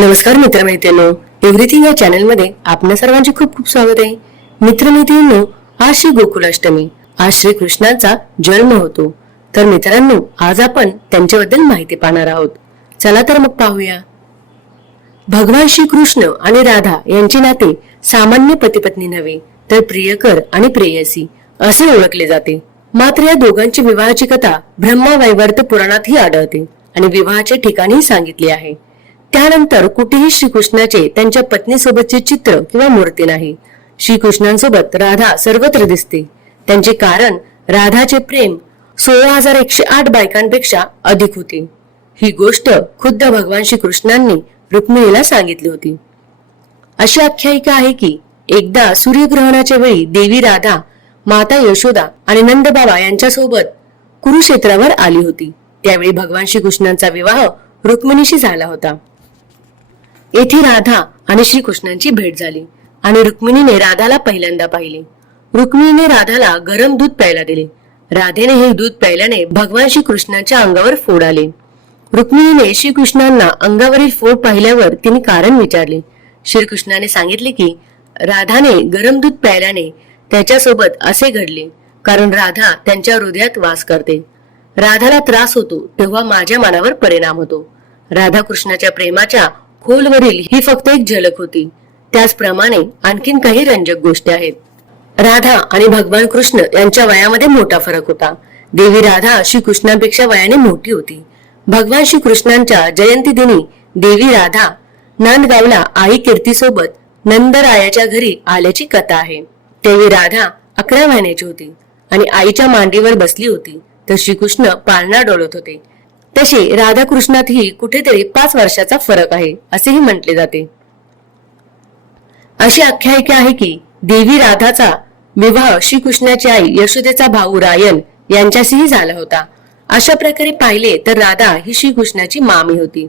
नमस्कार मित्रमैत्रिणींनो, एव्हरीथिंग या चॅनल मध्ये आपल्या सर्वांचे खूप खूप स्वागत आहे. मित्रमैत्रिणींनो, आज श्री गोकुलाष्टमी, आज श्री कृष्णाचा जन्म होतो. तर मित्रांनो, आज आपण त्यांच्याबद्दल माहिती पाहणार आहोत. चला तर मग पाहूया. भगवान श्री कृष्ण आणि राधा यांचे नाते सामान्य पती-पत्नी नव्हे तर प्रियकर आणि प्रेयसी असे ओळखले जाते. मात्र या दोघांची विवाहाची कथा ब्रह्मा वैवर्त पुराणातही आढळते आणि विवाहाचे ठिकाणही सांगितले आहे. त्यानंतर कुठेही श्रीकृष्णाचे त्यांच्या पत्नीसोबतचे चित्र किंवा मूर्ती नाही. श्रीकृष्णांसोबत राधा सर्वत्र दिसते. त्यांचे कारण राधाचे प्रेम 16,108 बायकांपेक्षा अधिक होते. ही गोष्ट खुद्द भगवान श्रीकृष्णांनी रुक्मिणीला सांगितली होती. अशी आख्यायिका आहे की एकदा सूर्यग्रहणाच्या वेळी देवी राधा माता यशोदा आणि नंदबाबा यांच्यासोबत कुरुक्षेत्रावर आली होती. त्यावेळी भगवान श्रीकृष्णांचा विवाह रुक्मिणीशी झाला होता. येथे राधा आणि श्रीकृष्णांची भेट झाली आणि रुक्मिणीने राधाला पहिल्यांदा पाहिले. रुक्मिणीने राधाला गरम दूध प्यायला दिले. राधेने हे दूध प्यायल्याने भगवान श्रीकृष्णांच्या अंगावर फोड आले. रुक्मिणीने श्रीकृष्णांना अंगावरील फोड पाहिल्यावर तिने कारण विचारले. श्रीकृष्णाने सांगितले की राधाने गरम दूध प्यायल्याने त्याच्यासोबत असे घडले कारण राधा त्यांच्या हृदयात वास करते. राधाला त्रास होतो तेव्हा माझ्या मनावर परिणाम होतो. राधा कृष्णाच्या प्रेमाच्या खोलवरील ही फक्त एक झलक होती. त्याचप्रमाणे आणखीन काही रंजक गोष्टी आहेत. राधा आणि भगवान कृष्ण यांच्या वयामध्ये मोठा फरक होता. देवी राधा श्रीकृष्णांपेक्षा वयाने मोठी होती. भगवान श्रीकृष्णांच्या जयंती दिनी देवी राधा नांदगावला आई कीर्तीसोबत नंदरायाच्या घरी आल्याची कथा आहे. देवी राधा 11 महिन्याची होती आणि आईच्या मांडीवर बसली होती तर श्रीकृष्ण पाळणा डोळत होते. तसे राधाकृष्णातही कुठेतरी 5 वर्षाचा फरक आहे असेही म्हटले जाते. अशी आख्यायिका आहे की देवी राधाचा विवाह श्रीकृष्णाची आई यशोदेचा भाऊ रायन यांच्याशीही झाला होता. अशा प्रकारे पाहिले तर राधा ही श्रीकृष्णाची मामी होती.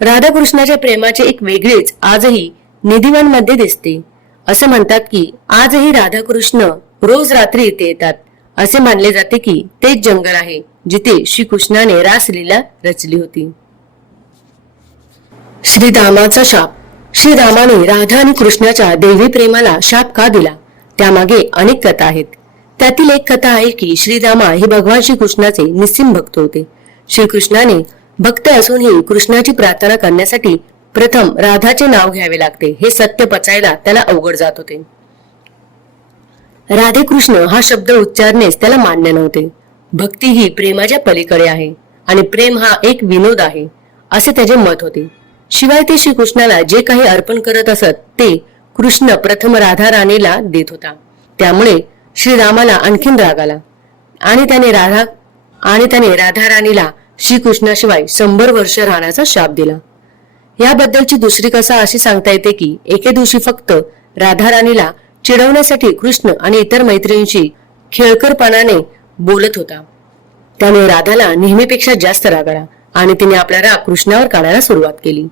राधाकृष्णाच्या प्रेमाचे एक वेगळेच आजही निधिवनमध्ये दिसते. असे म्हणतात की आजही राधाकृष्ण रोज रात्री इथे येतात. असे मानले जाते की तेच जंगल आहे जिथे श्रीकृष्णाने रासलीला रचली होती. श्रीरामाचा शाप. श्रीरामाने राधा आणि कृष्णाच्या दैवी प्रेमाला शाप का दिला त्यामागे अनेक कथा आहेत. त्यातील एक कथा आहे की श्रीरामा हे भगवान श्रीकृष्णाचे निस्सीम भक्त होते. श्रीकृष्णाने भक्त असूनही कृष्णाची प्रार्थना करण्यासाठी प्रथम राधाचे नाव घ्यावे लागते हे सत्य पचायला त्याला अवघड जात होते. राधे कृष्ण हा शब्द उच्चारण्यास त्याला मान्य नव्हते. भक्ती ही प्रेमाच्या पलीकडे आहे आणि प्रेम हा एक विनोद आहे असे त्याचे मत होते. शिवाय ते श्रीकृष्णाला जे काही अर्पण करत असत ते कृष्ण प्रथम राधा राणीला देत होता. त्यामुळे श्रीरामाला आणखीन राग आला आणि त्याने राधा राणीला श्रीकृष्णाशिवाय 100 वर्ष राहण्याचा शाप दिला. याबद्दलची दुसरी कथा अशी सांगता येते की एके दिवशी फक्त राधा राणीला चिडवण्यासाठी कृष्ण आणि इतर मैत्रिणींशी खेळकरपणाने बोलत होता. त्याने राधाला नेहमीपेक्षा जास्त राग आला आणि तिने आपला राग कृष्णावर काढायला सुरुवात केली.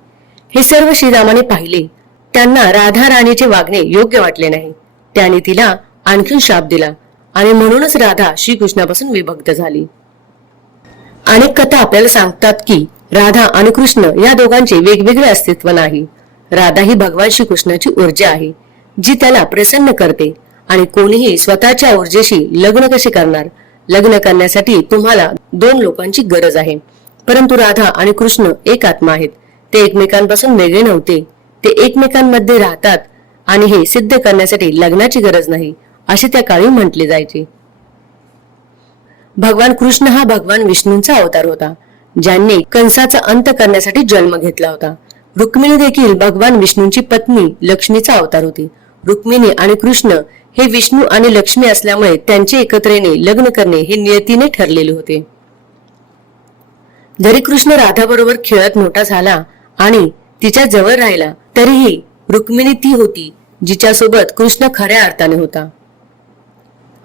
हे सर्व श्रीरामाने पाहिले. त्यांना राधा राणीचे वागणे योग्य वाटले नाही. त्याने तिला आणखीन शाप दिला आणि म्हणूनच राधा श्रीकृष्णापासून विभक्त झाली. अनेक कथा आपल्याला सांगतात की राधा आणि कृष्ण या दोघांचे वेगवेगळे अस्तित्व नाही. राधा ही भगवान श्रीकृष्णाची ऊर्जा आहे जी त्याला प्रसन्न करते आणि कोणीही स्वतःच्या ऊर्जेशी लग्न कसे करणार. लग्न करण्यासाठी तुम्हाला 2 लोकांची गरज आहे. परंतु राधा आणि कृष्ण एक आत्मा आहेत. ते एकमेकांपासून वेगळे नव्हते. ते एकमेकांमध्ये राहतात आणि हे सिद्ध करण्यासाठी लग्नाची गरज नाही असे त्या काळी म्हटले जायचे. भगवान कृष्ण हा भगवान विष्णूंचा अवतार होता ज्यांनी कंसाचा अंत करण्यासाठी जन्म घेतला होता. रुक्मिणी देखील भगवान विष्णूंची पत्नी लक्ष्मीचा अवतार होती. रुक्मिणी आणि कृष्ण हे विष्णू आणि लक्ष्मी असल्यामुळे त्यांचे एकत्र येणे लग्न करणे हे नियतीने ठरलेले होते. जरी कृष्ण राधा बरोबर खेळत मोठा झाला आणि तिच्या जवळ राहिला तरीही रुक्मिणी ती होती जिच्यासोबत कृष्ण खऱ्या अर्थाने होता.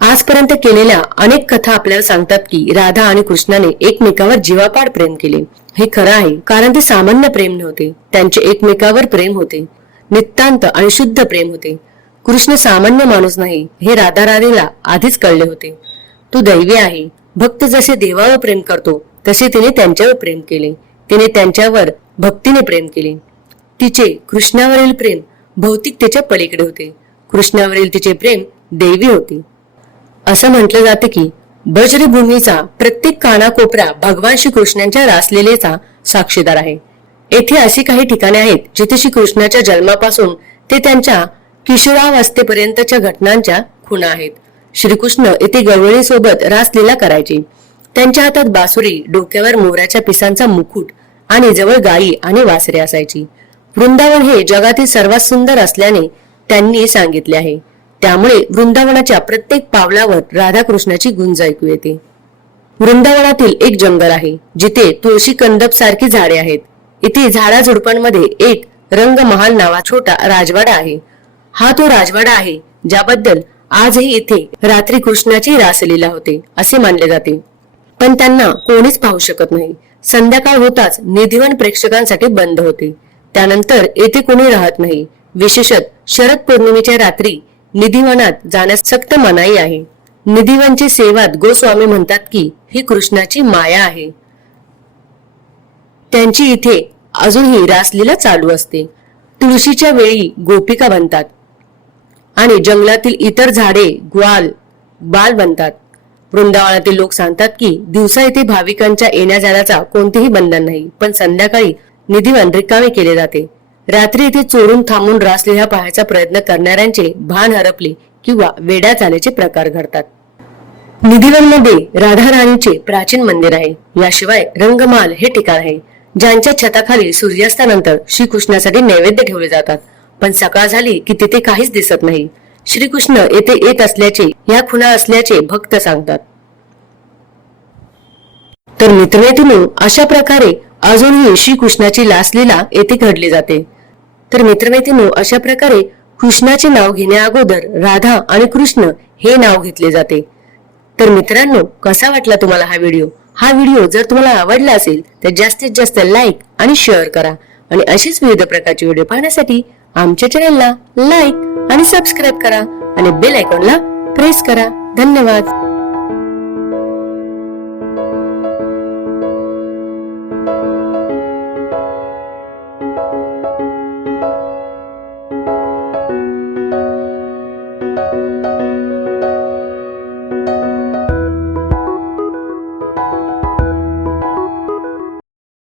आजपर्यंत केलेल्या अनेक कथा आपल्याला सांगतात की राधा आणि कृष्णाने एकमेकावर जीवापाड प्रेम केले. हे खरं आहे कारण ते सामान्य प्रेम नव्हते. त्यांचे एकमेकावर प्रेम होते. नितांत आणि शुद्ध प्रेम होते. कृष्ण सामान्य माणूस नाही हे राधा राणीला आधीच कळले होते. तो दैवी आहे. भक्त जसे देवावर प्रेम करतो तसे तिने त्यांच्यावर प्रेम केले. तिने त्यांच्यावर भक्तीने प्रेम केले. तिचे कृष्णावरील प्रेम भौतिकतेच्या पलीकडे होते. कृष्णावरील तिचे प्रेम दैवी होते. असं म्हटलं जातं की ब्रजभूमीचा प्रत्येक कानाकोपरा भगवान श्रीकृष्णांच्या रासलीलेचा साक्षीदार आहे. येथे अशी काही ठिकाणे आहेत जिथे श्रीकृष्णाच्या जन्मापासून ते त्यांच्या किशोरावस्थेपर्यंतच्या घटनांच्या खुणा आहेत. श्रीकृष्ण येथे गवळणी सोबत रासलीला करायचे. त्यांच्या हातात बासुरी, डोक्यावर मोराच्या पिसांचा मुकुट आणि जवळ गायी आणि वासरे असायची. वृंदावन हे जगातील सर्वात सुंदर असल्याने त्यांनी सांगितले आहे. त्यामुळे वृंदावनाच्या प्रत्येक पावलावर राधाकृष्णाची गुंज ऐकू येते. वृंदावनातील एक जंगल आहे जिथे तुळशी कंदप सारखी झाडे आहेत. इथे झाडाझुडपांमध्ये एक रंगमहाल नावा छोटा राजवाडा आहे. हा तो राजवाडा आहे ज्याबद्दल आजही इथे रात्री कृष्णाची रासलीला होते असे मानले जाते. पण त्यांना कोणीच पाहू शकत नाही. संध्याकाळ होताच निधिवन प्रेक्षकांसाठी बंद होते. त्यानंतर येथे कोणी राहत नाही. विशेषत शरद पौर्णिमेच्या रात्री निधिवनात जाण्यास सक्त मनाई आहे. निधिवनचे सेवात गोस्वामी म्हणतात की ही कृष्णाची माया आहे. त्यांची इथे अजूनही रासलीला चालू असते. तुळशीच्या वेळी गोपिका बनतात आणि जंगलातील इतर झाडे ग्वाल बाल बनतात. वृंदावनातील लोक सांगतात की दिवसा इथे भाविकांच्या येण्या जाण्याचा कोणतेही बंधन नाही, पण संध्याकाळी निधिवन रिकामे केले जाते. रात्री इथे चोरून थांबून रासलीला पाहायचा प्रयत्न करणाऱ्यांचे भान हरपले किंवा वेड्या झाल्याचे प्रकार घडतात. निधिवन मध्ये राधा राणीचे प्राचीन मंदिर आहे. याशिवाय रंगमाल हे ठिकाण आहे ज्यांच्या छताखाली सूर्यास्तानंतर श्रीकृष्णासाठी नैवेद्य ठेवले जातात. पण सकाळ झाली की तिथे काहीच दिसत नाही. श्रीकृष्ण येथे येत असल्याचे या खुणा असल्याचे भक्त सांगतात. तर मित्रमैत्रिणींनो, अशा प्रकारे अजूनही श्रीकृष्णाची रासलीला येथे घडली जाते. तर मित्रमैत्रिणींनो, अशा प्रकारे कृष्णाचे नाव घेण्या अगोदर राधा आणि कृष्ण हे नाव घेतले जाते. तर मित्रांनो, कसा वाटला तुम्हाला हा व्हिडिओ? हा व्हिडिओ जर तुम्हाला आवडला असेल तर जास्तीत जास्त लाईक आणि शेअर करा. आणि अशीच विविध प्रकारचे व्हिडिओ पाहण्यासाठी आमच्या चॅनलला लाईक आणि सबस्क्राईब करा आणि बेल आयकॉनला प्रेस करा. धन्यवाद.